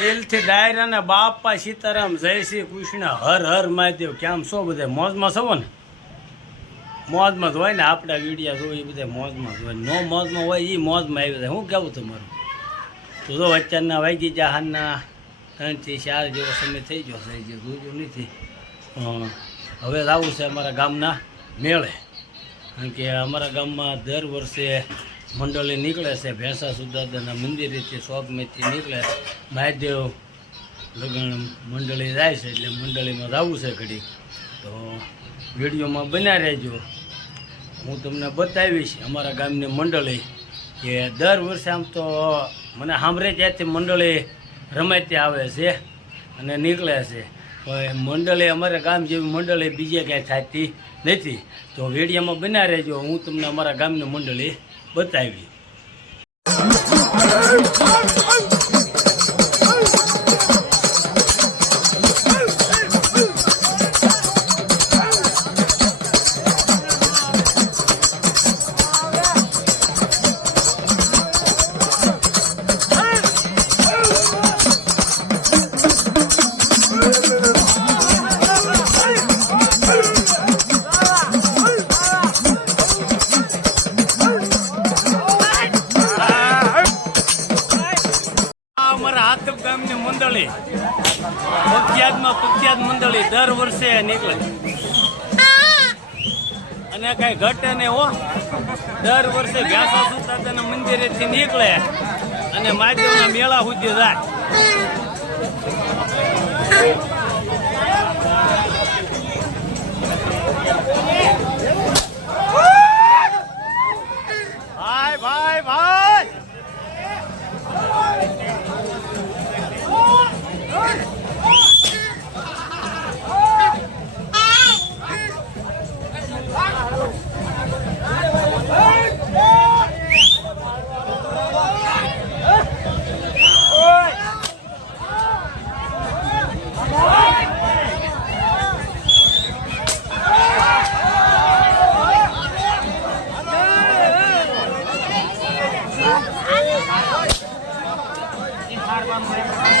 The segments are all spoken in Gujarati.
દિલથી ડાયરાના બાપા સીતારામ, જય શ્રી કૃષ્ણ, હર હર મહાદેવ. કેમ છો બધા? મોજમાં છો ને? મોજમાં જ હોય ને આપણા વિડીયા જોઈ એ બધા મોજમાં જ હોય. નો મોજમાં હોય એ મોજમાં આવી જાય. હું કેવું તમારું? તો જો અત્યારના વાગી જહાનના ત્રણથી ચાર જેવો સમય થઈ ગયો છે. જે જોજો નથી. હવે આવું છે અમારા ગામના મેળે. કારણ કે અમારા ગામમાં દર વર્ષે મંડળી નીકળે છે. ભેંસા સુદાદાના મંદિરેથી શોપમેથી નીકળે. મહાદેવ લગ્ન મંડળી જાય છે એટલે મંડળીમાં જવું છે ઘડી તો વિડીયોમાં બન્યા રહેજો. હું તમને બતાવીશ અમારા ગામની મંડળી કે દર વર્ષે આમ તો મને સાંભળે ત્યાંથી મંડળી રમાતી આવે છે અને નીકળે છે. મંડળી અમારા ગામ જેવી મંડળી બીજે ક્યાંય થતી નથી. તો વેડિયામાં બન્યા રહેજો. હું તમને અમારા ગામની મંડળી બતાવી દર વર્ષે નીકળે. અને કઈ ઘટે ને હો. દર વર્ષે વ્યાસા મંદિરે મંદિરેથી નીકળે અને મહાદેવના મેળા સુધી જાય. આવે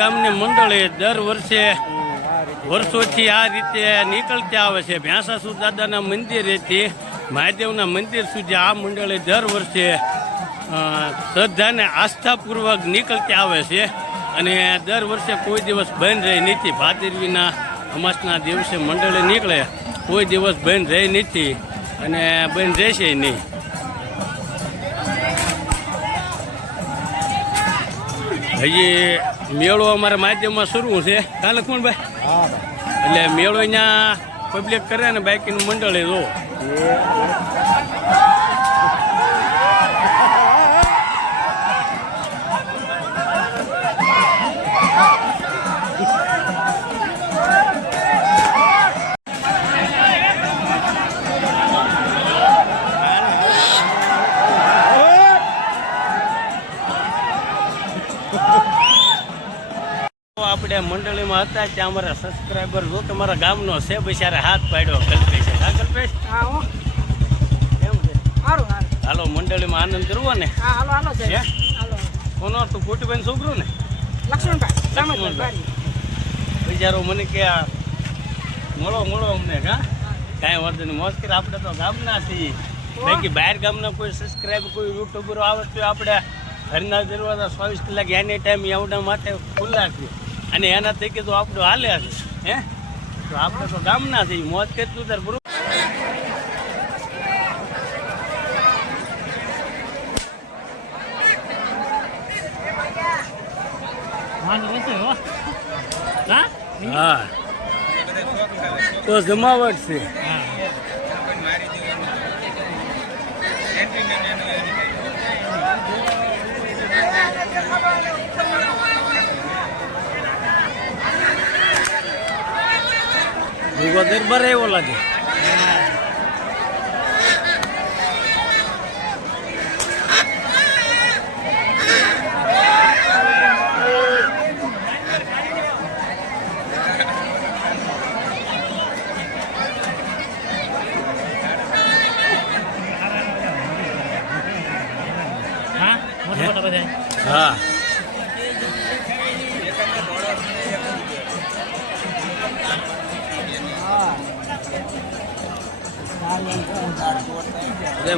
ગામની મંડળી દર વર્ષે વર્ષોથી આ રીતે નીકળતી આવે છે. ભ્યાસાસુ દાદાના મંદિરેથી મહાદેવના મંદિર સુધી આ મંડળે દર વર્ષે શ્રદ્ધાને આસ્થાપૂર્વક નીકળતી આવે છે અને દર વર્ષે કોઈ દિવસ બંધ રહી નથી. ભાદરવીના અમાસના દિવસે મંડળે નીકળે, કોઈ દિવસ બંધ રહી નથી અને બંધ રહેશે નહીં. હજી મેળો અમારા માધ્યમમાં શરૂ છે. કાં લખમણભાઈ એટલે મેળો અહીંયા પબ્લિક કરે ને બાકીનું મંડળે જો મંડળીમાં હતા ત્યાં અમારા સબસ્ક્રાઈબર જો તમારા મારા ગામનો છે બિચારે હાથ પાડ્યો કલ્પેશ હા કલ્પેશ? હા હો. કેમ છે? હાલો મંડળીમાં આનંદ કરવો ને? હા હાલો હાલો હે? હાલો. કોનો તું કોટીબેન છોકરો ને? લક્ષ્મણભાઈ લક્ષ્મણભાઈ. બિચારો મને કે આ મળો મળો અમને હા? કાંઈ વાંધો નહીં. મોજ કરે આપણે તો ગામના છીએ. બાકી બહાર ગામના કોઈ સબસ્ક્રાઈબ કોઈ યુટ્યુબરો આવે તો આપણે ઘરના દરવાજા ચોવીસ કલાક એની ટાઈમ એવડા માટે ખુલ્લા છે અને એના થકી તો આપણું હાલે છે હે? તો આપણે તો ગામના છીએ મોજ કરતું તાર બરોબર હા. તો જમાવટ છે. દરબાર એવો લાગે.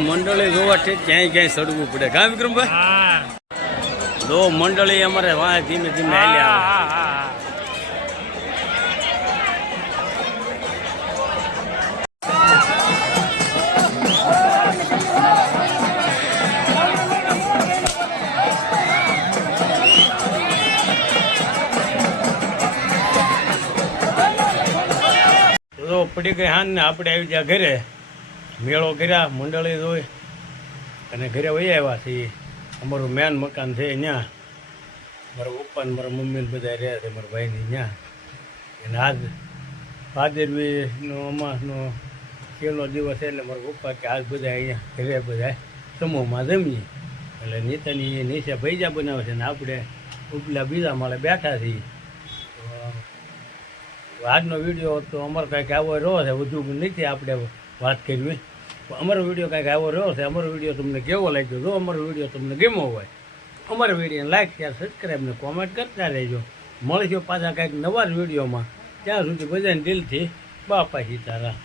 મંડળી જોવા ક્યાંય ક્યાંય સડવું પડે. કા વિક્રમભાઈ? લો મંડળી અમારે વાહ ધીમે ધીમે હાલ્યા પડી ગઈ હાન ને આપણે આવી ગયા ઘરે. મેળો કર્યા, મંડળી જોઈ અને ઘરે વહી આવ્યા છીએ. અમારું મેન મકાન છે ત્યાં મારા પપ્પા ને મારા મમ્મી ને બધા રહ્યા છે, મારા ભાઈની ત્યાં અને આજ ભાદરવીનો અમાસનો છેલ્લો દિવસ એટલે મારા પપ્પા કે આજ બધા અહીંયા ઘરે બધા સમૂહમાં જમીએ. એટલે નીતાની નીચે ભૈજા બનાવે છે ને આપણે ઉપલા બીજા માળે બેઠા છીએ. આજનો વીડિયો તો અમારે કાંઈક આવો રહ્યો છે, વધુ નથી આપણે વાત કરવી અમારો વીડિયો કાંઈક આવો રહ્યો છે, અમારો વીડિયો તમને કેવો લાગ્યો? જો અમારો વીડિયો તમને ગમ્યો હોય, અમારા વિડીયોને લાઈક શેર સબસ્ક્રાઈબ ને કોમેન્ટ કરતા રહેજો. મળીશું પાછા કાંઈક નવા જ વિડીયોમાં. ત્યાં સુધી બધાને દિલથી બાપા સીતારામ.